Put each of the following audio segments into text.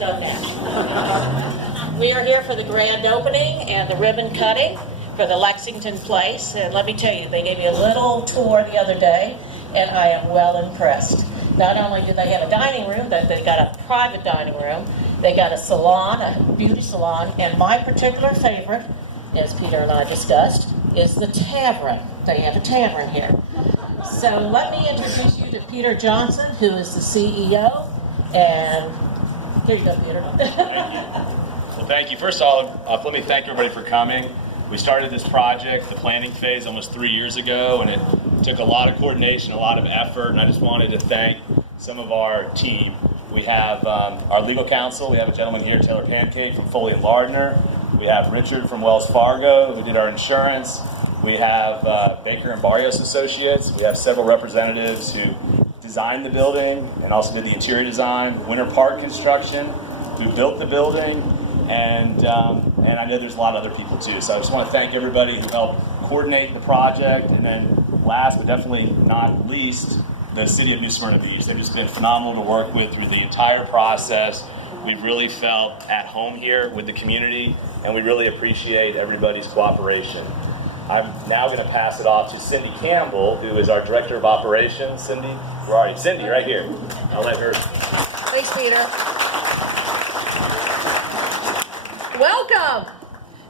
go now. We are here for the grand opening and the ribbon cutting for the Lexington place. And let me tell you, they gave me a little tour the other day, and I am well impressed. Not only do they have a dining room, but they got a private dining room. They got a salon, a beauty salon, and my particular favorite, as Peter and I discussed, is the tavern. They have a tavern here. So let me introduce you to Peter Johnson, who is the CEO, and here you go, Peter. Well, thank you. First of all, let me thank everybody for coming. We started this project, the planning phase, almost 3 years ago, and it took a lot of coordination, a lot of effort, and I just wanted to thank some of our team. We have our legal counsel. We have a gentleman here, Taylor Pancake from Foley & Lardner. We have Richard from Wells Fargo, who did our insurance. We have Baker & Barrios Associates. We have several representatives who designed the building and also did the interior design. Winter Park Construction, who built the building, and I know there's a lot of other people too. So I just want to thank everybody who helped coordinate the project, and then last but definitely not least, the city of New Smyrna Beach. They've just been phenomenal to work with through the entire process. We've really felt at home here with the community, and we really appreciate everybody's cooperation. I'm now going to pass it off to Cindy Campbell, who is our Director of Operations. Cindy, where are you? Cindy, right here. I'll let her. Thanks, Peter. Welcome.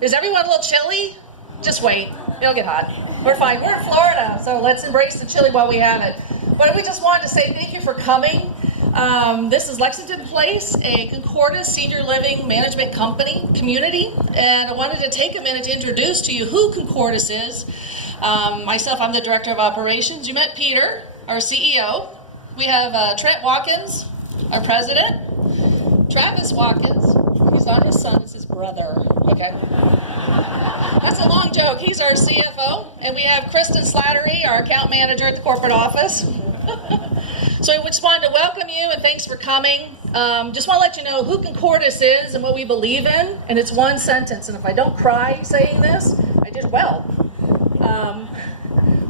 Is everyone a little chilly? Just wait. It'll get hot. We're fine. We're in Florida, so let's embrace the chilly while we have it. But we just wanted to say thank you for coming. This is Lexington Place, a Concordis senior living management community, and I wanted to take a minute to introduce to you who Concordis is. Myself, I'm the Director of Operations. You met Peter, our CEO. We have Trent Watkins, our President. Travis Watkins, he's not his son, it's his brother, okay? That's a long joke. He's our CFO, and we have Kristen Slattery, our account manager at the corporate office. So we just wanted to welcome you, and thanks for coming. Just want to let you know who Concordis is and what we believe in, and it's one sentence, and if I don't cry saying this, I did well.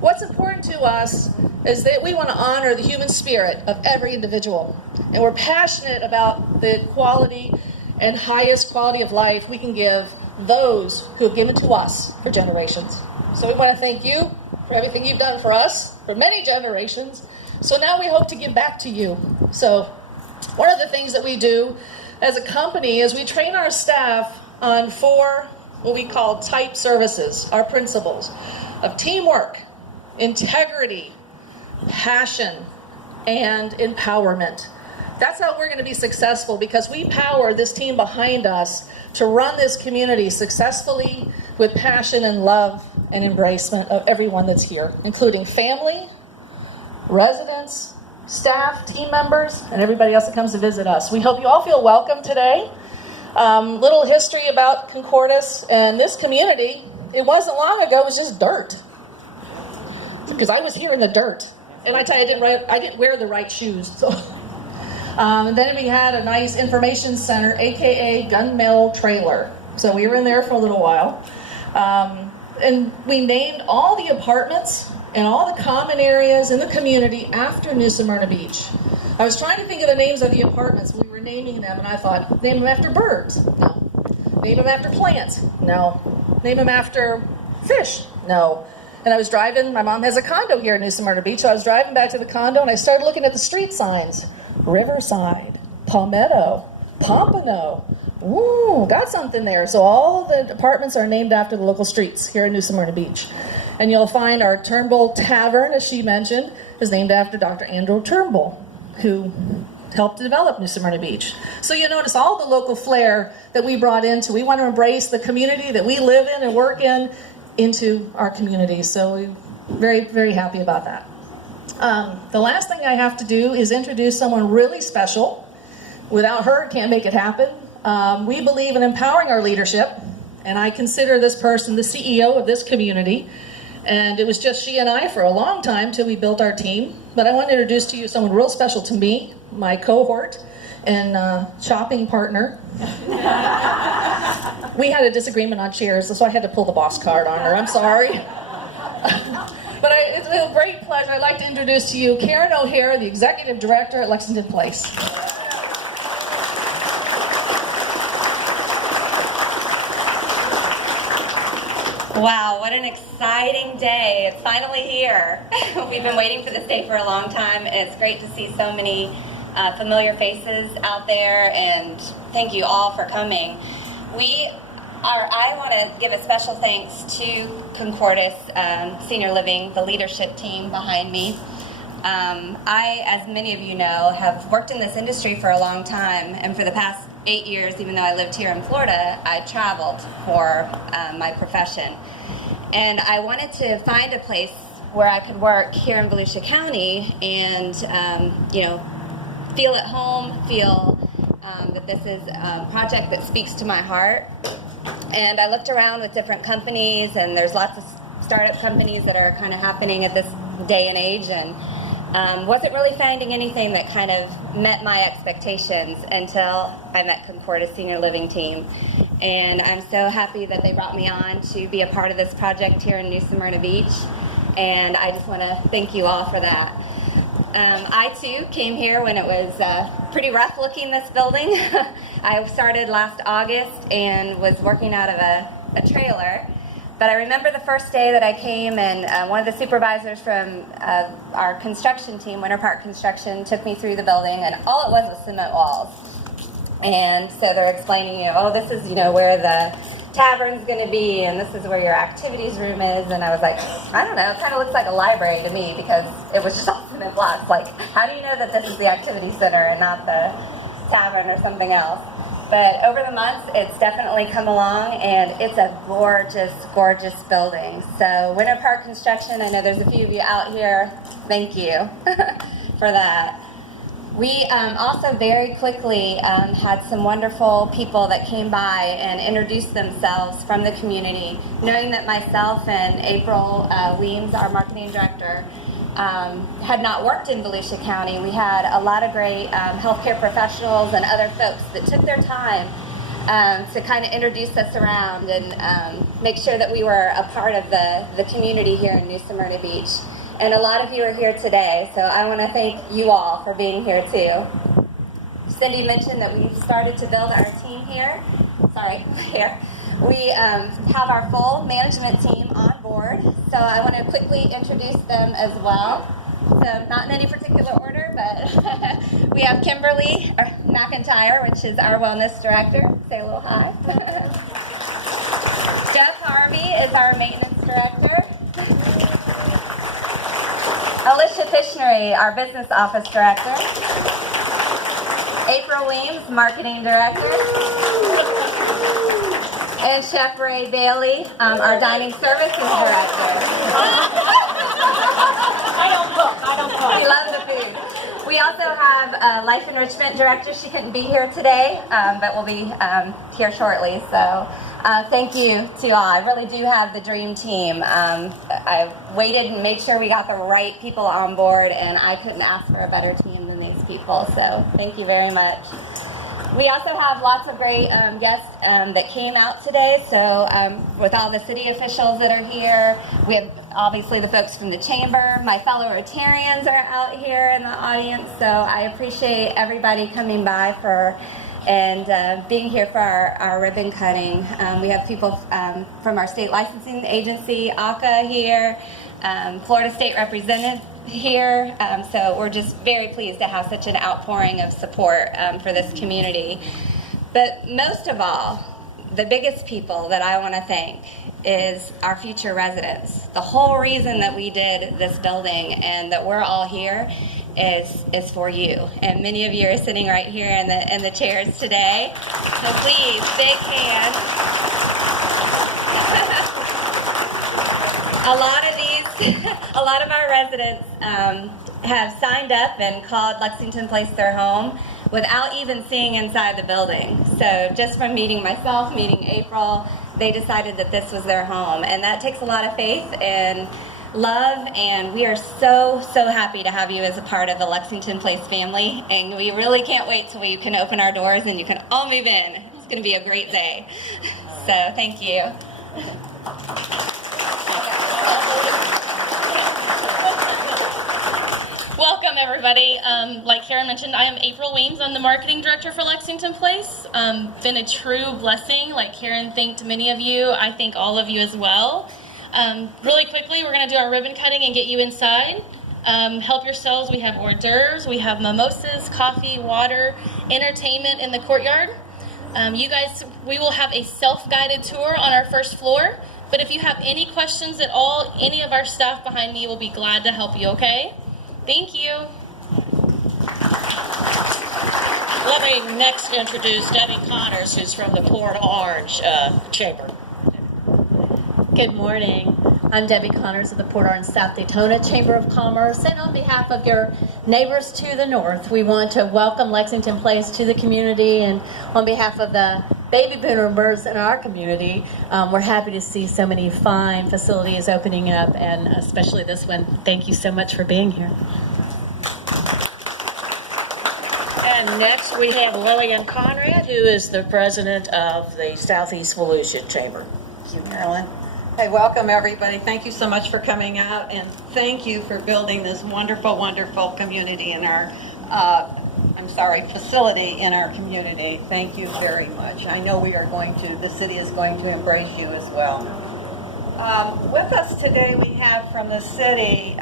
What's important to us is that we want to honor the human spirit of every individual, and we're passionate about the quality and highest quality of life we can give those who have given to us for generations. So we want to thank you for everything you've done for us for many generations. So now we hope to give back to you. So one of the things that we do as a company is we train our staff on 4 what we call type services, our principles of teamwork, integrity, passion, and empowerment. That's how we're going to be successful, because we power this team behind us to run this community successfully with passion and love and embracement of everyone that's here, including family, residents, staff, team members, and everybody else that comes to visit us. We hope you all feel welcome today. Little history about Concordis and this community. It wasn't long ago, it was just dirt. Because I was here in the dirt. And I tell you, I didn't wear the right shoes. So. And then we had a nice information center, aka gun mill trailer. So we were in there for a little while. And we named all the apartments and all the common areas in the community after New Smyrna Beach. I was trying to think of the names of the apartments. We were naming them, and I thought, name them after birds? No. Name them after plants? No. Name them after fish? No. And I was driving, my mom has a condo here in New Smyrna Beach, so I was driving back to the condo, and I started looking at the street signs. Riverside, Palmetto, Pompano. Ooh, got something there. So all the apartments are named after the local streets here in New Smyrna Beach. And you'll find our Turnbull Tavern, as she mentioned, is named after Dr. Andrew Turnbull, who helped to develop New Smyrna Beach. So you notice all the local flair that we brought into. We want to embrace the community that we live in and work in into our community. So we're very, very happy about that. The last thing I have to do is introduce someone really special. Without her, can't make it happen. We believe in empowering our leadership, and I consider this person the CEO of this community. And it was just she and I for a long time till we built our team. But I want to introduce to you someone real special to me, my cohort and shopping partner. We had a disagreement on chairs, so I had to pull the boss card on her. I'm sorry. But it's a great pleasure. I'd like to introduce to you Karen O'Hara, the Executive Director at Lexington Place. Wow, what an exciting day. It's finally here. We've been waiting for this day for a long time, and it's great to see so many familiar faces out there, and thank you all for coming. I want to give a special thanks to Concordis Senior Living, the leadership team behind me. I, as many of you know, have worked in this industry for a long time, and for the past 8 years, even though I lived here in Florida, I traveled for my profession. And I wanted to find a place where I could work here in Volusia County and, feel at home, feel that this is a project that speaks to my heart. And I looked around with different companies, and there's lots of startup companies that are kind of happening at this day and age, and wasn't really finding anything that kind of met my expectations until I met Concordis Senior Living team. And I'm so happy that they brought me on to be a part of this project here in New Smyrna Beach. And I just want to thank you all for that. I too came here when it was pretty rough looking, this building. I started last August and was working out of a trailer. But I remember the first day that I came, and one of the supervisors from our construction team, Winter Park Construction, took me through the building, and all it was cement walls. And so they're explaining, this is, where the tavern's going to be, and this is where your activities room is. And I was like, I don't know, it kind of looks like a library to me because it was just all cement blocks. Like, how do you know that this is the activity center and not the tavern or something else? But over the months, it's definitely come along, and it's a gorgeous, gorgeous building. So Winter Park Construction, I know there's a few of you out here. Thank you for that. We also very quickly had some wonderful people that came by and introduced themselves from the community, knowing that myself and April Weems, our marketing director, had not worked in Volusia County. We had a lot of great healthcare professionals and other folks that took their time to kind of introduce us around and make sure that we were a part of the community here in New Smyrna Beach. And a lot of you are here today, so I want to thank you all for being here too. Cindy mentioned that we've started to build our team here. Here. We have our full management team on board, so I want to quickly introduce them as well. So not in any particular order, but we have Kimberly McIntyre, which is our wellness director. Say a little hi. Jeff Harvey is our maintenance director. Alicia Fishnery, our business office director. April Weems, marketing director. And Chef Ray Bailey, our dining services director. I don't cook. He loves the food. We also have a life enrichment director. She couldn't be here today, but will be here shortly. So thank you to all. I really do have the dream team. I waited and made sure we got the right people on board, and I couldn't ask for a better team than these people. So thank you very much. We also have lots of great guests that came out today. So with all the city officials that are here, we have obviously the folks from the chamber. My fellow Rotarians are out here in the audience. So I appreciate everybody coming by and being here for our ribbon cutting. We have people from our state licensing agency, ACA, here, Florida State Representative here, so we're just very pleased to have such an outpouring of support for this community. But most of all, the biggest people that I want to thank is our future residents. The whole reason that we did this building and that we're all here is for you. And many of you are sitting right here in the chairs today. So please, big hand. A lot of our residents have signed up and called Lexington Place their home without even seeing inside the building. So just from meeting myself, meeting April, they decided that this was their home. And that takes a lot of faith and love, and we are so, so happy to have you as a part of the Lexington Place family. And we really can't wait till we can open our doors and you can all move in. It's going to be a great day. So thank you. Welcome, everyone. everybody. Like Karen mentioned, I am April Weems. I'm the marketing director for Lexington Place. Been a true blessing. Like Karen thanked many of you, I thank all of you as well. Really quickly, we're going to do our ribbon cutting and get you inside. Help yourselves. We have hors d'oeuvres, we have mimosas, coffee, water, entertainment in the courtyard. You guys, we will have a self-guided tour on our first floor. But if you have any questions at all, any of our staff behind me will be glad to help you, okay? Thank you. Let me next introduce Debbie Connors, who's from the Port Orange Chamber. Good morning. I'm Debbie Connors of the Port Orange South Daytona Chamber of Commerce, and on behalf of your neighbors to the north, we want to welcome Lexington Place to the community, and on behalf of the baby boomers in our community, we're happy to see so many fine facilities opening up, and especially this one. Thank you so much for being here. And next we have Lillian Conrad, who is the president of the Southeast Volusia Chamber. Thank you, Marilyn. Hey, welcome everybody. Thank you so much for coming out, and thank you for building this wonderful, wonderful community in our, facility in our community. Thank you very much. I know the city is going to embrace you as well. With us today we have from the city,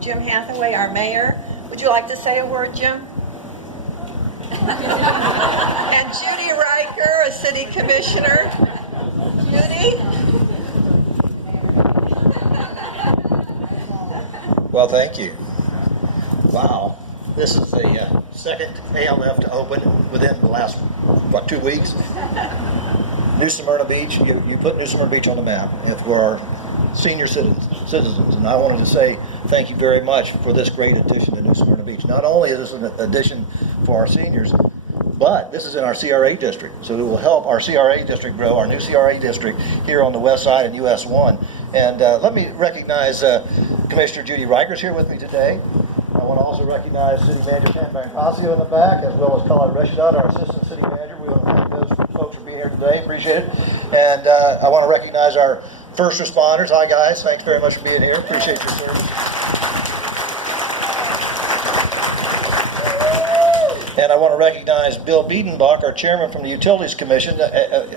Jim Hathaway, our mayor. Would you like to say a word, Jim? And Judy Riker, a city commissioner. Judy? Well, thank you. Wow. This is the second ALF to open within the last, 2 weeks? New Smyrna Beach, you put New Smyrna Beach on the map for our senior citizens. And I wanted to say thank you very much for this great addition to New Smyrna Beach. Not only is this an addition for our seniors, but this is in our CRA district. So it will help our CRA district grow, our new CRA district here on the west side in US 1. And let me recognize Commissioner Judy Riker's here with me today. I want to also recognize City Manager Pam Brancasio in the back, as well as Khaled Rashidad, our Assistant City Manager. We want to thank those folks for being here today. Appreciate it. And I want to recognize our first responders. Hi, guys. Thanks very much for being here. Appreciate your service. And I want to recognize Bill Biedenbach, our chairman from the Utilities Commission.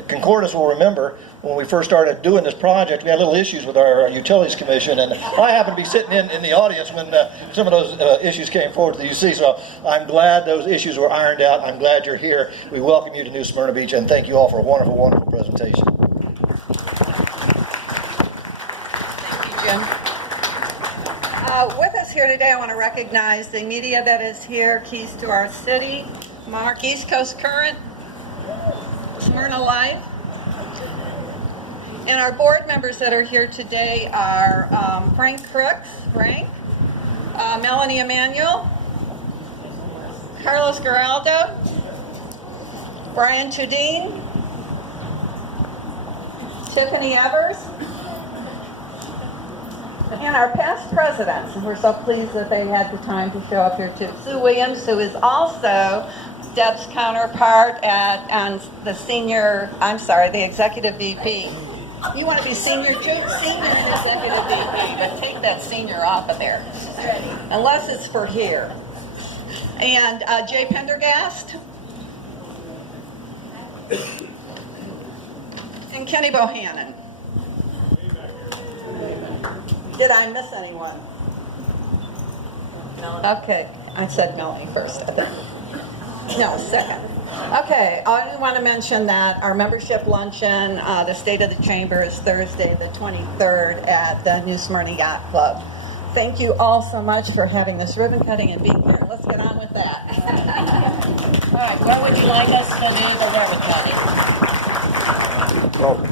Concordance will remember when we first started doing this project, we had little issues with our Utilities Commission, and I happened to be sitting in the audience when some of those issues came forward to the UC, so I'm glad those issues were ironed out. I'm glad you're here. We welcome you to New Smyrna Beach, and thank you all for a wonderful, wonderful presentation. Thank you, Jim. With us here today, I want to recognize the media that is here, Keys to Our City, Mark, East Coast Current, Smyrna Live. And our board members that are here today are Frank Crooks, Melanie Emanuel, Carlos Geraldo, Brian Tudine, Tiffany Evers, and our past presidents. And we're so pleased that they had the time to show up here too. Sue Williams, who is also Deb's counterpart on the executive VP. You want to be senior too? Senior and executive VP, but take that senior off of there. Unless it's for here. And Jay Pendergast. And Kenny Bohannon. Did I miss anyone? Okay, I said Melanie first, I think. No, second. Okay, I only want to mention that our membership luncheon, the State of the Chamber, is Thursday the 23rd at the New Smyrna Yacht Club. Thank you all so much for having this ribbon cutting and being here. Let's get on with that. All right, where would you like us to do the ribbon cutting? Well,